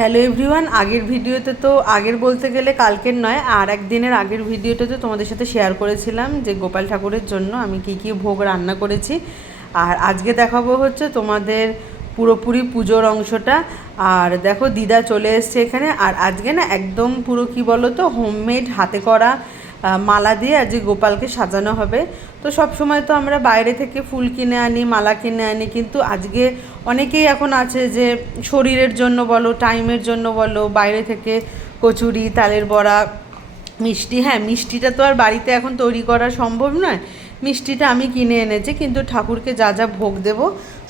Hello everyone, আগের ভিডিওতে তো, আগের বলতে গেলে কালকের নয়, আর একদিনের আগের ভিডিওতে তো তোমাদের সাথে শেয়ার করেছিলাম যে গোপাল ঠাকুরের জন্য আমি কি কি ভোগ রান্না করেছি। আর আজকে দেখাবো হচ্ছে তোমাদের পুরোপুরি পুজোর অংশটা। আর দেখো দিদা চলে এসছে এখানে, আর আজকে না একদম পুরো কি বলো তো হোমমেড হাতে করা মালা দিয়ে আজকে গোপালকে সাজানো হবে। তো সব সময় তো আমরা বাইরে থেকে ফুল কিনে আনি, মালা কিনে আনি, কিন্তু আজকে অনেকেই এখন আছে যে শরীরের জন্য বলো, টাইমের জন্য বলো, বাইরে থেকে কচুরি, তালের বড়া, মিষ্টি হ্যাঁ মিষ্টিটা তো আর বাড়িতে এখন তৈরি করা সম্ভব নয়। মিষ্টিটা আমি কিনে এনেছি, কিন্তু ঠাকুরকে যা যা ভোগ দেব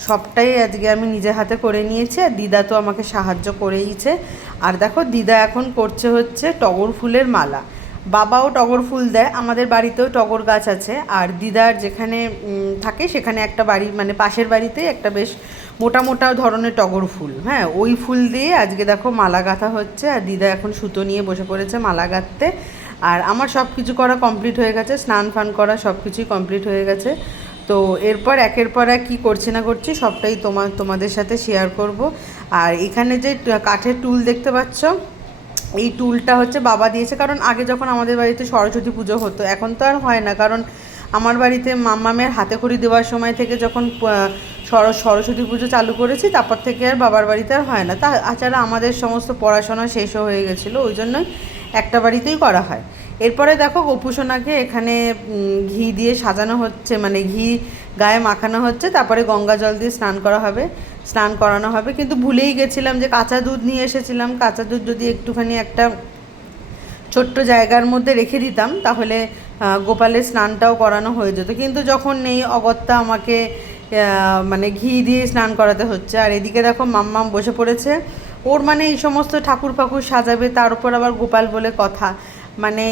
সবটাই আজকে আমি নিজে হাতে করে নিয়েছি আর দিদা তো আমাকে সাহায্য করেইছে। আর দেখো, দিদা এখন করছে হচ্ছে টগর ফুলের মালা। বাবাও টগর ফুল দেয়, আমাদের বাড়িতেও টগর গাছ আছে। আর দিদার যেখানে থাকে সেখানে একটা বাড়ি মানে পাশের বাড়িতেই একটা বেশ মোটা মোটা ধরনের টগর ফুল। হ্যাঁ ওই ফুল দিয়ে আজকে দেখো মালা গাঁথা হচ্ছে, আর দিদা এখন সুতো নিয়ে বসে পড়েছে মালা গাঁথতে। আর আমার সব কিছু করা কমপ্লিট হয়ে গেছে, স্নান ফান করা সব কিছুই কমপ্লিট হয়ে গেছে। তো এরপর একের পর এক কী করছি না করছি, সবটাই তোমার তোমাদের সাথে শেয়ার করব। আর এখানে যে কাঠের টুল দেখতে পাচ্ছ এই টুলটা হচ্ছে বাবা দিয়েছে, কারণ আগে যখন আমাদের বাড়িতে সরস্বতী পুজো হতো, এখন তো আর হয় না। কারণ আমার বাড়িতে মাম্মামের হাতে খড়ি দেওয়ার সময় থেকে যখন সরস্বতী পুজো চালু করেছি, তারপর থেকে আর বাবার বাড়িতে আর হয় না। তা তাছাড়া আমাদের সমস্ত পড়াশোনা শেষও হয়ে গেছিল, ওই জন্যই একটা বাড়িতেই করা হয়। এরপরে দেখো গোপুসোনাকে এখানে ঘি দিয়ে সাজানো হচ্ছে মানে ঘি গায়ে মাখানো হচ্ছে, তারপরে গঙ্গা জল দিয়ে স্নান করা হবে। স্নান করানো হবে। কিন্তু ভুলেই গেছিলাম যে কাঁচা দুধ নিয়ে এসেছিলাম। কাঁচা দুধ যদি একটুখানি একটা ছোট্ট জায়গার মধ্যে রেখে দিতাম, তাহলে গোপালের স্নানটাও করানো হয়ে যেত। কিন্তু যখন নেই অগত্যা আমাকে মানে ঘি দিয়ে স্নান করাতে হচ্ছে, আর এদিকে দেখো মাম্মাম বসে পড়েছে, ওর মানে এই সমস্ত ঠাকুর ফাকুর সাজাবে, তার উপর আবার গোপাল বলে কথা। মানে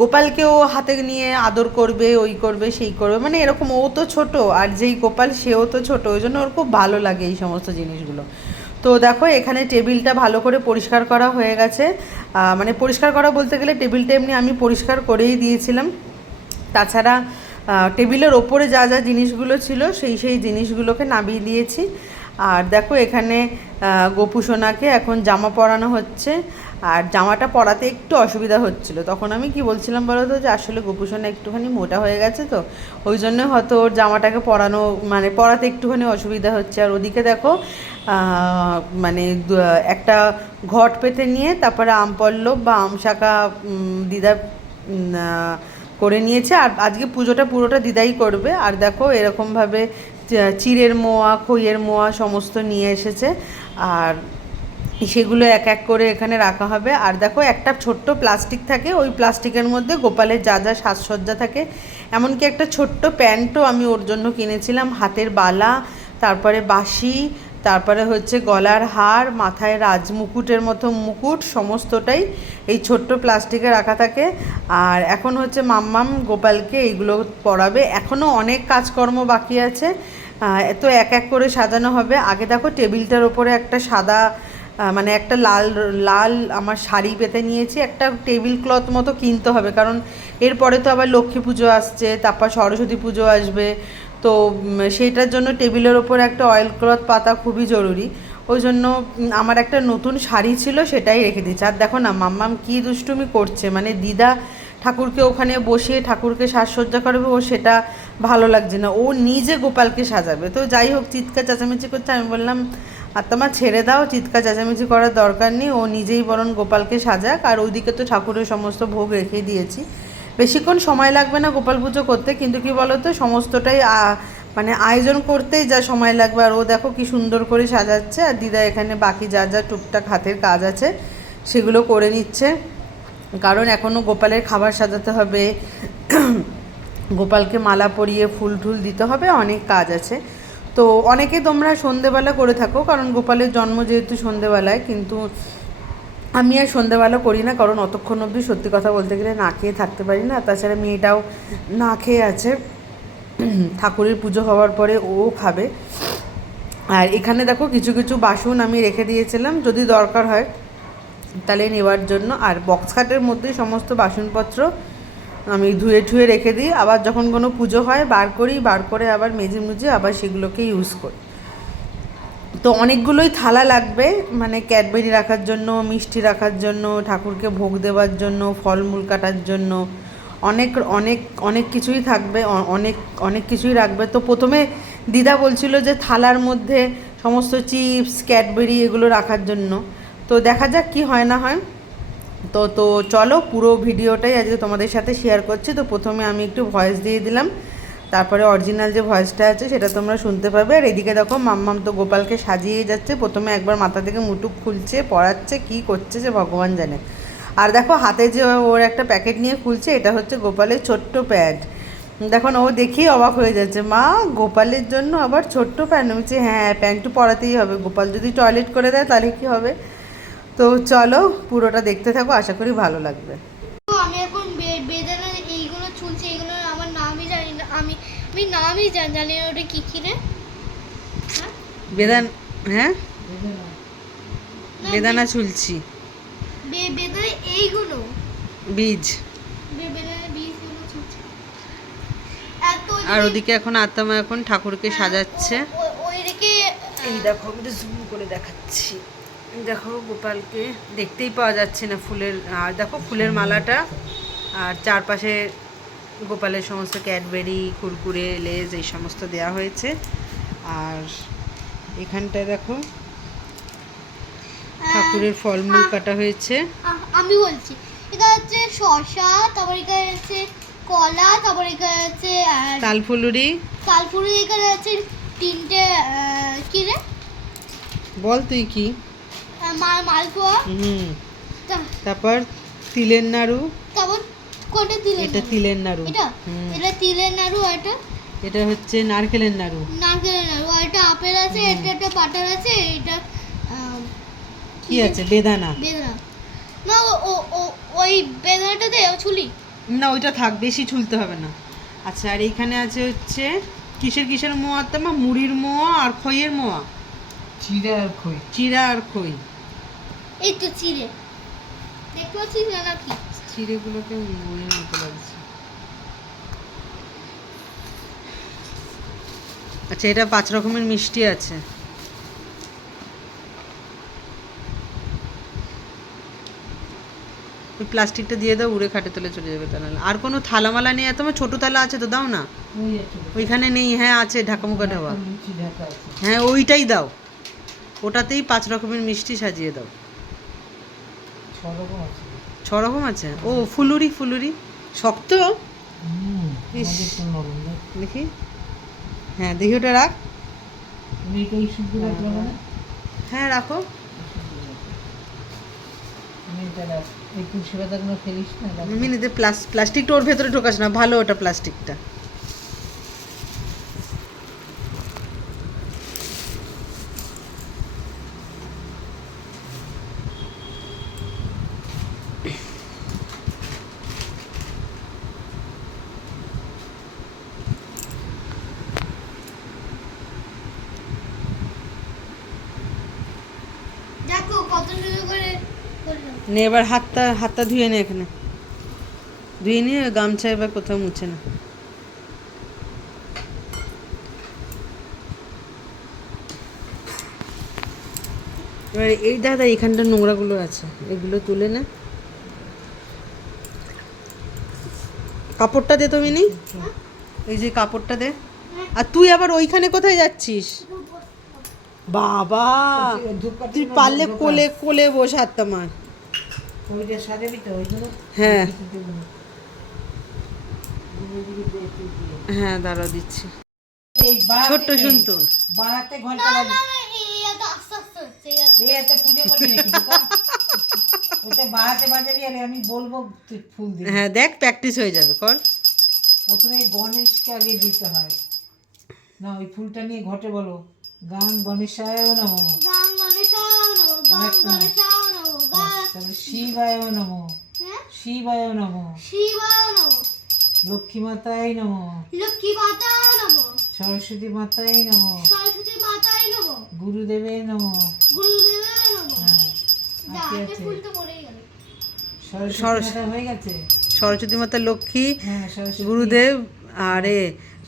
গোপালকেও হাতে নিয়ে আদর করবে, ওই করবে, সেই করবে মানে এরকম ও তো ছোট, আর যেই গোপাল সেও তো ছোট, ওই জন্য ওর খুব ভালো লাগে এই সমস্ত জিনিসগুলো। তো দেখো, এখানে টেবিলটা ভালো করে পরিষ্কার করা হয়ে গেছে। মানে পরিষ্কার করা বলতে গেলে টেবিলটা এমনি আমি পরিষ্কার করেই দিয়েছিলাম। তাছাড়া টেবিলের ওপরে যা যা জিনিসগুলো ছিল, সেই সেই জিনিসগুলোকে নামিয়ে দিয়েছি। আর দেখো এখানে গোপু সোনাকে এখন জামা পরানো হচ্ছে। আর জামাটা পরাতে একটু অসুবিধা হচ্ছিল। তখন আমি কি বলছিলাম বলো তো যে আসলে গোপু সোনা একটুখানি মোটা হয়ে গেছে তো ওই জন্য হয়তো ওর জামাটাকে পরানো মানে পরাতে একটুখানি অসুবিধা হচ্ছে। আর ওদিকে দেখো মানে একটা ঘট পেতে নিয়ে তারপরে আম পল্লব বা আম শাখা উম, দিদা করে নিয়েছে। আর আজকে পুজোটা পুরোটা দিদাই করবে। আর দেখো এরকমভাবে চিড়ের মোয়া, খইয়ের মোয়া সমস্ত নিয়ে এসেছে। আর সেগুলো এক এক করে এখানে রাখা হবে। আর দেখো, একটা ছোট্ট প্লাস্টিক থাকে। ওই প্লাস্টিকের মধ্যে গোপালের যা যা সাজসজ্জা থাকে। এমনকি একটা ছোট্ট প্যান্টও আমি ওর জন্য কিনেছিলাম। হাতের বালা, তারপরে বাঁশি তারপরে হচ্ছে গলার হার, মাথায় রাজমুকুটের মতো মুকুট, সমস্তটাই এই ছোট্ট প্লাস্টিকে রাখা থাকে। আর এখন হচ্ছে মাম্মাম গোপালকে এইগুলো পরাবে। এখনও অনেক কাজকর্ম বাকি আছে। তো এক এক করে সাজানো হবে। আগে দেখো টেবিলটার ওপরে একটা সাদা মানে একটা লাল লাল আমার শাড়ি পেতে নিয়েছি। একটা টেবিল ক্লথ মতো কিনতে হবে। কারণ এরপরে তো আবার লক্ষ্মী পুজো আসছে, তারপর সরস্বতী পুজো আসবে। তো উম, সেইটার জন্য টেবিলের ওপর একটা অয়েল ক্লথ পাতা খুবই জরুরি। ওই জন্য আমার একটা নতুন শাড়ি ছিল সেটাই রেখে দিচ্ছি আর দেখো না মাম্মাম কী দুষ্টুমি করছে। মানে দিদা ঠাকুরকে ওখানে বসিয়ে ঠাকুরকে সাজসজ্জা করবে ও সেটা ভালো লাগছে না। ও নিজে গোপালকে সাজাবে। তো যাই হোক চিৎকার চেঁচামেচি করছে। আমি বললাম আর তোমার ছেড়ে দাও চিৎকার চেঁচামেচি করার দরকার নেই। ও নিজেই বরং গোপালকে সাজাক। আর ওইদিকে তো ঠাকুরের সমস্ত ভোগ রেখেই দিয়েছি। বেশিক্ষণ সময় লাগবে না গোপাল পুজো করতে, কিন্তু কি বলো তো সমস্তটাই মানে আয়োজন করতেই যা সময় লাগবে। আর ও দেখো কি সুন্দর করে সাজাচ্ছে, আর দিদা এখানে বাকি যা যা টুকটাক হাতের কাজ আছে সেগুলো করে নিচ্ছে। কারণ এখনও গোপালের খাবার সাজাতে হবে, গোপালকে মালা পরিয়ে ফুল টুল দিতে হবে, অনেক কাজ আছে। তো অনেকে তোমরা সন্ধেবেলা করে থাকো, কারণ গোপালের জন্ম যেহেতু সন্ধেবেলায়, কিন্তু আমি আর সন্ধ্যাবেলা করি না, কারণ অতক্ষণ অবধি সত্যি কথা বলতে গেলে না খেয়ে থাকতে পারি না। তাছাড়া মেয়েটাও না খেয়ে আছে। ঠাকুরের পুজো হওয়ার পরে ও খাবে। আর এখানে দেখো কিছু কিছু বাসন আমি রেখে দিয়েছিলাম, যদি দরকার হয় তাহলে নেওয়ার জন্য। আর বক্স খাটের মধ্যে সমস্ত বাসনপত্র আমি ধুয়ে ঠুয়ে রেখে দিই। আবার যখন কোনো পুজো হয়, বার করি, বার করে আবার মেজে মুজে আবার সেগুলোকে ইউজ করি। তো অনেকগুলোই থালা লাগবে মানে ক্যাডবেরি রাখার জন্য, মিষ্টি রাখার জন্য, ঠাকুরকে ভোগ দেওয়ার জন্য, ফলমূল কাটার জন্য, অনেক অনেক অনেক কিছুই থাকবে অনেক অনেক কিছুই রাখবে। তো প্রথমে দিদা বলছিল যে থালার মধ্যে সমস্ত চিপস, ক্যাডবেরি এগুলো রাখার জন্য। তো দেখা যাক কি হয় না হয়। তো তো চলো পুরো ভিডিওটাই আজকে তোমাদের সাথে শেয়ার করছি। তো প্রথমে আমি একটু ভয়েস দিয়ে দিলাম। তারপরে অরিজিনাল যে ভয়েসটা আছে, সেটা তোমরা শুনতে পাবে। আর এদিকে দেখো, মাম্মাম তো গোপালকে সাজিয়ে যাচ্ছে। প্রথমে একবার মাথা থেকে মুটুক খুলছে, পড়াচ্ছে, কি করছে যে ভগবান জানে। আর দেখো, হাতে যে ওর একটা প্যাকেট নিয়ে খুলছে, এটা হচ্ছে গোপালের ছোট্ট প্যাড দেখুন ও দেখেই অবাক হয়ে যাচ্ছে। মা, গোপালের জন্য আবার ছোট্ট প্যান্ট বলছি হ্যাঁ প্যান্ট তো পরাতেই হবে। গোপাল যদি টয়লেট করে দেয়, তাহলে কি হবে? তো চলো, পুরোটা দেখতে থাকো, আশা করি ভালো লাগবে। আমি জানি জানি না ওটা কি কি রে হ্যাঁ? বেদান হ্যাঁ? বেদানা। চুলছি। বে- বেদানা এইগুলো। বীজ। বে- বেদানা বীজগুলো চুলছে। এত আর ওদিকে এখন আত্মা এখন ঠাকুরকে সাজাচ্ছে। ওই এই দেখো আমি তো জুম করে দেখাচ্ছি। দেখো গোপালকে দেখতেই পাওয়া যাচ্ছে না ফুলের আর দেখো ফুলের মালাটা। আর চারপাশে গোপালের সমস্ত ক্যাডবেরি কুরকুরে লেজ এই সমস্ত দেওয়া হয়েছে। আর এখানটায় দেখো ঠাকুরের ফলমূল কাটা হয়েছে। আমি বলছি এটা হচ্ছে শসা তারপর এখানে আছে কলা তারপর এখানে আছে আর তালফুলুরি। কালপুরি এখানে আছে তিনটে কি রে? বল তুই কি? মালপোয়া। হুম। তারপর তিলের নাড়ু। তারপর কোনটা তিলের এটা তিলের নাড়ু। এটা? এটা তিলের নাড়ু আর এটা? এটা হচ্ছে নারকেলের নাড়ু। নারকেলের নাড়ু আর এটা আপেল আছে এটা একটা বাটার আছে এটা কি আছে? বেদানা। বেদনা। না ও- ও ওই বেদনাটা দে ও ছুলি। না ওইটা থাক বেশি ছুলতে হবে না। আচ্ছা আর এইখানে আছে হচ্ছে কিসের কিসের মোয়া মা মুড়ির মোয়া আর খইয়ের মোয়া। চিড়া আর খই। চিরা আর খই। এই তো চিড়ে। দেখতে পাচ্ছিস না নাকি? চিড়েগুলোকে মুড়ির মতো লাগছে। আচ্ছা এটা পাঁচ রকমের মিষ্টি আছে। ওই প্লাস্টিকটা দিয়ে দাও উড়ে খাটে তুলে চলে যাবে তাহলে। আর কোনো থালামালা নেই? তোমার ছোট থালা আছে তো দাও না। ওইখানে নেই হ্যাঁ আছে ঢাকামুখা ঢাবা। হ্যাঁ ওইটাই দাও। ওটাতেই পাঁচ রকমের মিষ্টি সাজিয়ে দাও। ছ রকম আছে। ছ রকম আছে? ও ফুলুরি ফুলুরি। শক্ত? দেখি। হ্যাঁ দেখি ওটা রাখ। হ্যাঁ না রাখ। মিনিতে প্লাস প্লাস্টিকটা ওর ভেতরে ঢোকাস না ভালো ওটা প্লাস্টিকটা দেখো কত সুন্দর করে করলাম নে এবার হাতটা হাতটা ধুয়ে নে এখানে। ধুয়ে নিয়ে গামছা এবার কোথাও মুছে না। এবার এই দাদা এখানটা নোংরাগুলো আছে এগুলো তুলে নে। কাপড়টা দে তো মিনি। এই যে কাপড়টা দে। আর তুই আবার ওইখানে কোথায় যাচ্ছিস? বাবা তুই পারলে কোলে কোলে বসে হাতটা মার ওইটা সাজাবি তো ওই জন্য হ্যাঁ। হ্যাঁ দাঁড়া দিচ্ছি। ছোট্ট শুনতুন বাড়াতে ঘণ্টা আমি বলব তুই ফুল হ্যাঁ দেখ প্র্যাকটিস হয়ে যাবে কর। প্রথমে গণেশকে আগে দিতে হয়। না ওই ফুলটা নিয়ে ঘটে বলো। গান গণেশায় নমঃ। গান গণেশায় নমঃ, গান গণেশায় তারপরে শিবায় নমঃ। হ্যাঁ? শিবায় নমঃ। শিবায় নমঃ, লক্ষ্মী মাতায় নমঃ। লক্ষ্মী মাতায় নমঃ, সরস্বতী মাতায় নমঃ। সরস্বতী মাতায় নমঃ, গুরুদেবে নমঃ। গুরুদেবায় নমঃ। হ্যাঁ। সরস্বতী মাতা হয়ে গেছে? সরস্বতী মাতা লক্ষ্মী হ্যাঁ গুরুদেব আরে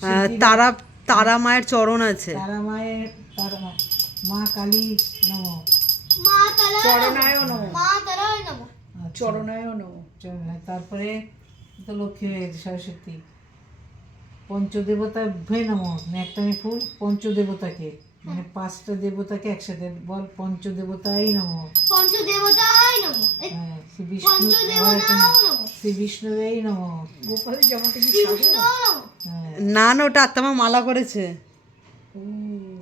আহ, তারা তারা মায়ের চরণ আছে। তারা মায়ের তারা মা মা কালী নম। চরণায় নমঃ। নম। আচ্ছা, চরণায় নমঃ। চরণায়। তারপরে তো লক্ষ্মী হয়ে গেছে সরস্বতী। পঞ্চদেবতা ভয়ে নম। একটানে ফুল পঞ্চদেবতাকে। মানে পাঁচটা দেবতাকে একসাথে বল পঞ্চদেবতাই নম। পঞ্চ দেবতাই নম হ্যাঁ শ্রী বিষ্ণু শ্রী বিষ্ণুবেই নম। বিষ্ণুও নম। হ্যাঁ। না না ওটা আত্মা মালা করেছে।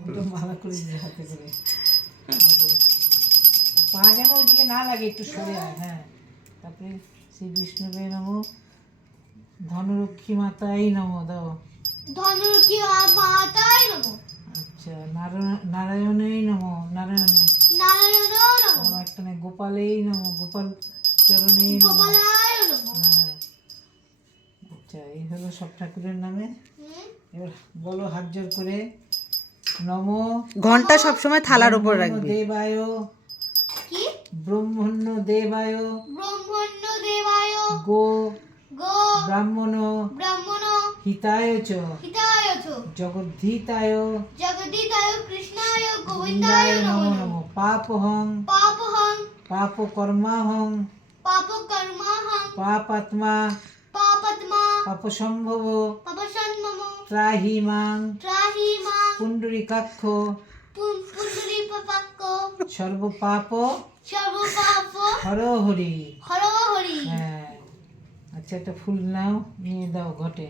ওটা মালা করে হাতে করে। তারপরে পা যেন ওইদিকে না লাগে একটু সরে আয় হ্যাঁ। তারপরে শ্রী বিষ্ণুবে নম। ধনলক্ষ্মী মাতাই নম দাও। ধনুকি মাতাই নম। আচ্ছা নারায়ণ নারায়ণেই নম নারায়ণ। নারায়ণও নম। আমার একটা নেই গোপালেই নম গোপাল চরণেই নম। গোপালায় নম। হ্যাঁ। আচ্ছা এই হলো সব ঠাকুরের নামে। এবার বলো হাত জোর করে নম। ঘণ্টা সবসময় থালার উপর রাখবি। দেবায়। ব্রহ্মণ্য দেবায় ব্রহ্মণ্য দেবায় গো গো ব্রাহ্মণ ব্রাহ্মণ হিতায় চ। হিতায় চ। জগদ্ধিতায় জগদিতায় কৃষ্ণায় গোবিন্দায় নমো নমো। পাপহং। পাপহং। পাপকর্মাহং। পাপকর্মাহং। পাপাত্মা। পাপত্মা। পাপসম্ভব। পাপসন্মম ত্রাহি মাং ত্রাহি মাং পুণ্ডরীকাক্ষ পুণ্ডরীকপাক্ক সর্বপাপ। সর্বপাপ হর হরি হর হরি হ্যাঁ। আচ্ছা একটা ফুল নাও নিয়ে দাও ঘটে।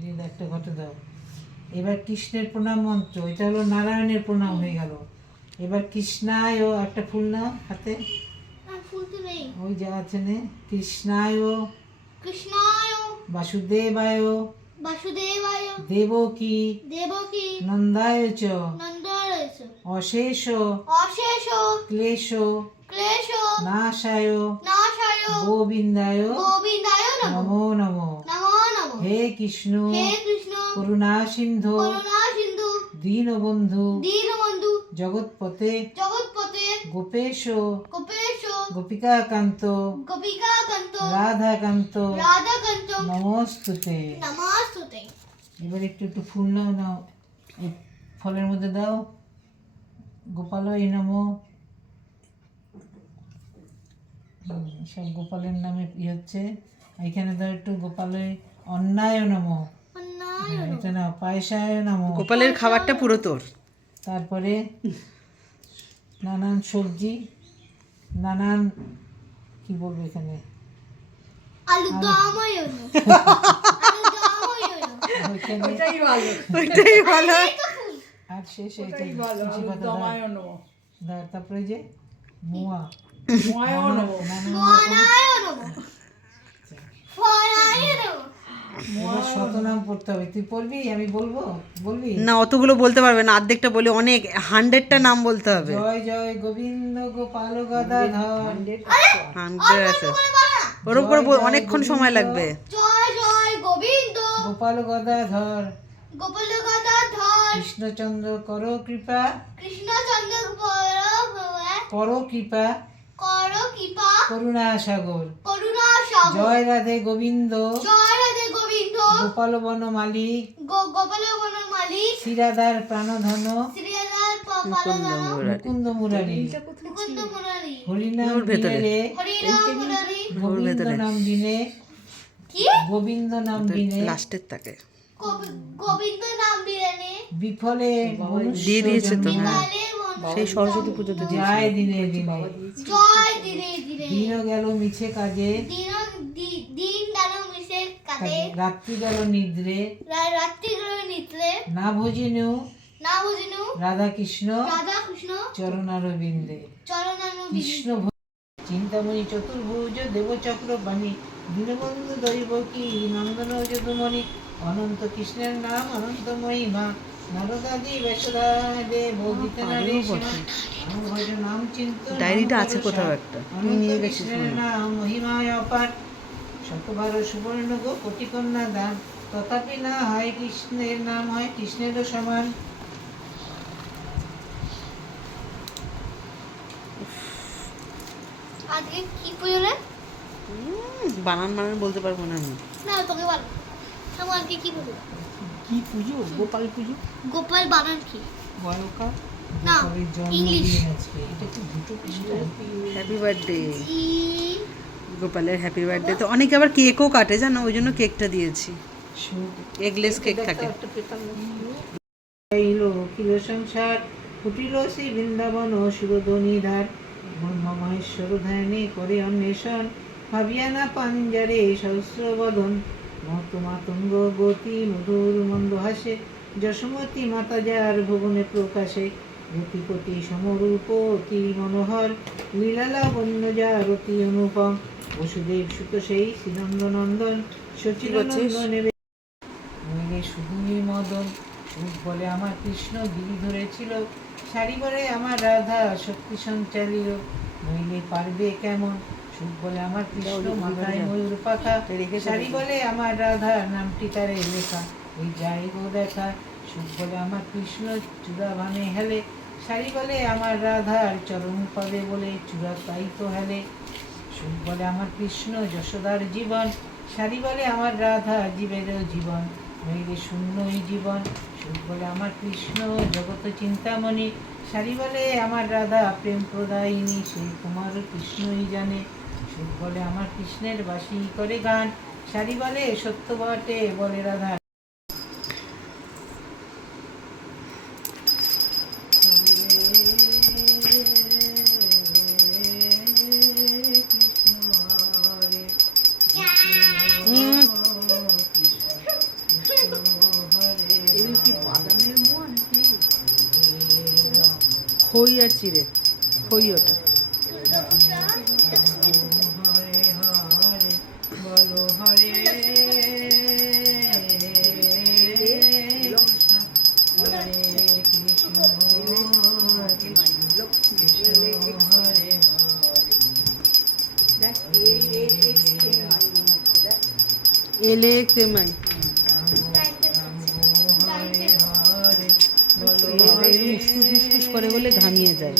দিয়ে দাও একটা ঘটে দাও। এবার কৃষ্ণের প্রণাম মন্ত্র এটা হলো নারায়ণের প্রণাম হয়ে গেল। এবার কৃষ্ণায় ও একটা ফুল নাও হাতে। ওই যা আছে নে কৃষ্ণায় কৃষ্ণায় বাসুদেবায় বাসুদেবায় দেবকী। দেবকী। নন্দায় চ নন্দায় অশেষ। অশেষ। ক্লেশ ক্লেশ নাশায় নাশায় গোবিন্দায় গোবিন্দায় নমঃ নমো নমো নমো হে কৃষ্ণ হে কৃষ্ণ করুণা সিন্ধু করুণা সিন্ধু দীনবন্ধু দীনবন্ধু জগৎপতে জগৎপতে গোপেশ গোপেশ গোপিকাকান্ত গোপিকাকান্ত রাধাকান্ত রাধাকান্ত নমস্তুতে নমস্তুতে এবার একটু একটু ফুল নাও নাও। ফলের মধ্যে দাও। গোপালয় নম হুম, সব গোপালের নামে ই হচ্ছে এখানে দাও একটু গোপালয় অন্যায় নম। এটা নাও পায়সায় নম। গোপালের খাবারটা পুরো তোর। তারপরে নানান সবজি নানান কি বলব এখানে? আলু। ওইটাই ভালো। ওইটাই ভালো। আর শেষ ওইটাই এইটাই ভালো তারপরে যে মুয়া। শতনাম পড়তে হবে। তুই পড়বি? আমি বলব? বলবি? না অতগুলো বলতে পারবে না অর্ধেকটা বলি অনেক হান্ড্রেডটা নাম বলতে হবে। জয় জয় গোবিন্দ গোপাল গদাধর। হান্ড্রেড আছে। অনেকক্ষণ সময় লাগবে। জয় জয় গোবিন্দ। গোপাল গদাধর। গোপাল গদাধর। কৃষ্ণচন্দ্র কর কৃপা। কৃষ্ণচন্দ্র কর কৃপা। কৃপা। করুণা সাগর করুণা সাগর জয় রাধে গোবিন্দ। জয় রাধে গোবিন্দ। গোপাল বন মালিক। গো- গোপাল বনের মালিক। শ্রীরাধার প্রাণধন। শ্রীরাধার মুকুন্দ মুরারি। মুকুন্দ মুরারি। হরিনাম ভেতরে। দিনে মুরারি। গোবিন্দ নাম দিনে কি? গোবিন্দ নাম দিনে লাস্টের তাকে। গোবিন্দ নাম বিরানে বিফলে দিয়ে দিয়েছে তো, হ্যাঁ। সেই সরস্বতী পুজোতে যায় দিনে দিনে। জয় দিনে দিনে। দিন গেল মিছে কাজে। দিন দিন দানো মিশে কাটে রাত্রি গেল নিদ্রে। রাত্রি গুলো নিতলে না ভজিনু। না বুঝিনু রাধা কৃষ্ণ রাধা কৃষ্ণ চরণারবিন্দে। চরণানু কৃষ্ণ চিন্তামণি চতুর্ভুজ দেবচক্র বাণী। দীনবন্ধু দৈব কি নন্দন যদুমণি। অনন্ত কৃষ্ণের নাম অনন্ত মহিমা ডায়েরিটা আছে কোথাও একটা। অনন্ত নিয়ে গেছিস মহিমায় অপার। শতবার সুবর্ণ গো কোটি কন্যা দান। তথাপি না হয় কৃষ্ণের নাম হয় কৃষ্ণেরও সমান। আজকে কি পুজো রে উম, বানান বানান বলতে পারব না আমি। না তোকে বল আমার আজকে কি পুজো? কি পুজো? গোপাল পুজো? গোপাল বানান কি বয়কা না, আজকে। এটা কি দুটো পৃষ্ঠা হ্যাপি বার্থডে গোপালের হ্যাপি বার্থডে তো অনেকে আবার কেকও কাটে জানো? ওই জন্য কেকটা দিয়েছি। এগলেস কেক থাকে গাইল অখিল সংসার। ফুটিল শ্রী বৃন্দাবন সুরধ্বনি ধার ব্রহ্ম মহেশ্বর ধ্যানে করে অন্বেষণ। ভাবিয়া না পাঞ্জারে সহস্র বদন মহত্মা তুঙ্গ গতি মধুর মন্দ হাসে যশমতী মাতা যার ভুবনে প্রকাশে গতিপতি সমরূপ অতি মনোহর লীলালা বন্য যার অতি অনুপম। বসুদেব সুত সেই শ্রীনন্দ নন্দন নইলে শুধুই মদন বলে আমার কৃষ্ণ গিরি ধরেছিল শাড়ি বলে আমার রাধা শক্তি সঞ্চালিত। নইলে পারবে কেমন? সুখ বলে আমার কৃষ্ণ মাথায় ময়ূর পাখা শাড়ি বলে আমার রাধা নামটি তারে লেখা। ওই যাই গো দেখা সুখ বলে আমার কৃষ্ণ চূড়া ভানে হেলে। শাড়ি বলে আমার রাধার চরণ পদে বলে চূড়া তাই তো হেলে। সুখ বলে আমার কৃষ্ণ যশোদার জীবন। শাড়ি বলে আমার রাধা জীবেরও জীবন। নইলে শূন্যই জীবন। সুখ বলে আমার কৃষ্ণ জগত চিন্তামণি। শাড়ি বলে আমার রাধা প্রেম প্রদায়িনী সেই তোমার কৃষ্ণই জানে। বলে আমার কৃষ্ণের বাসি করে গান শাড়ি বলে, সত্য বটে, বলে রাধা। খই আর চিড়ে, খই ওটা হরে এলে সেমাই হরে হরে করে বলে ঘামিয়ে যায়।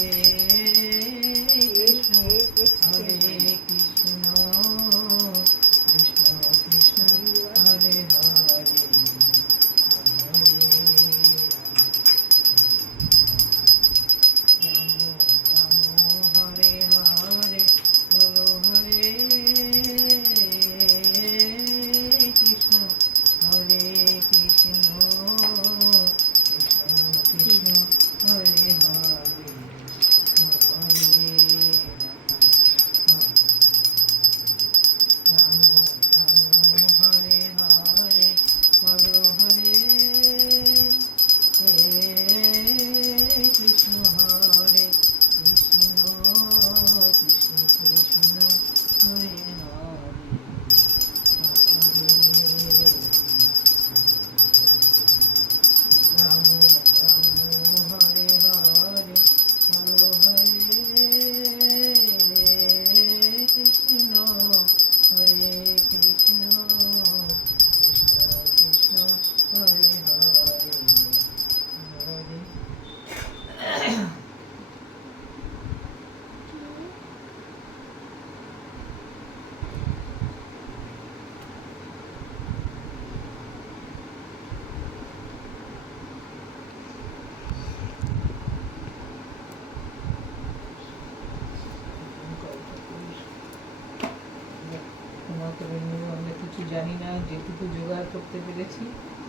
না যেটুকু জোগাড় করতে পেরেছি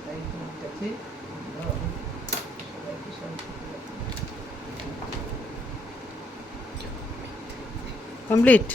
তাই তোমার কাছে। সবাইকে কমপ্লিট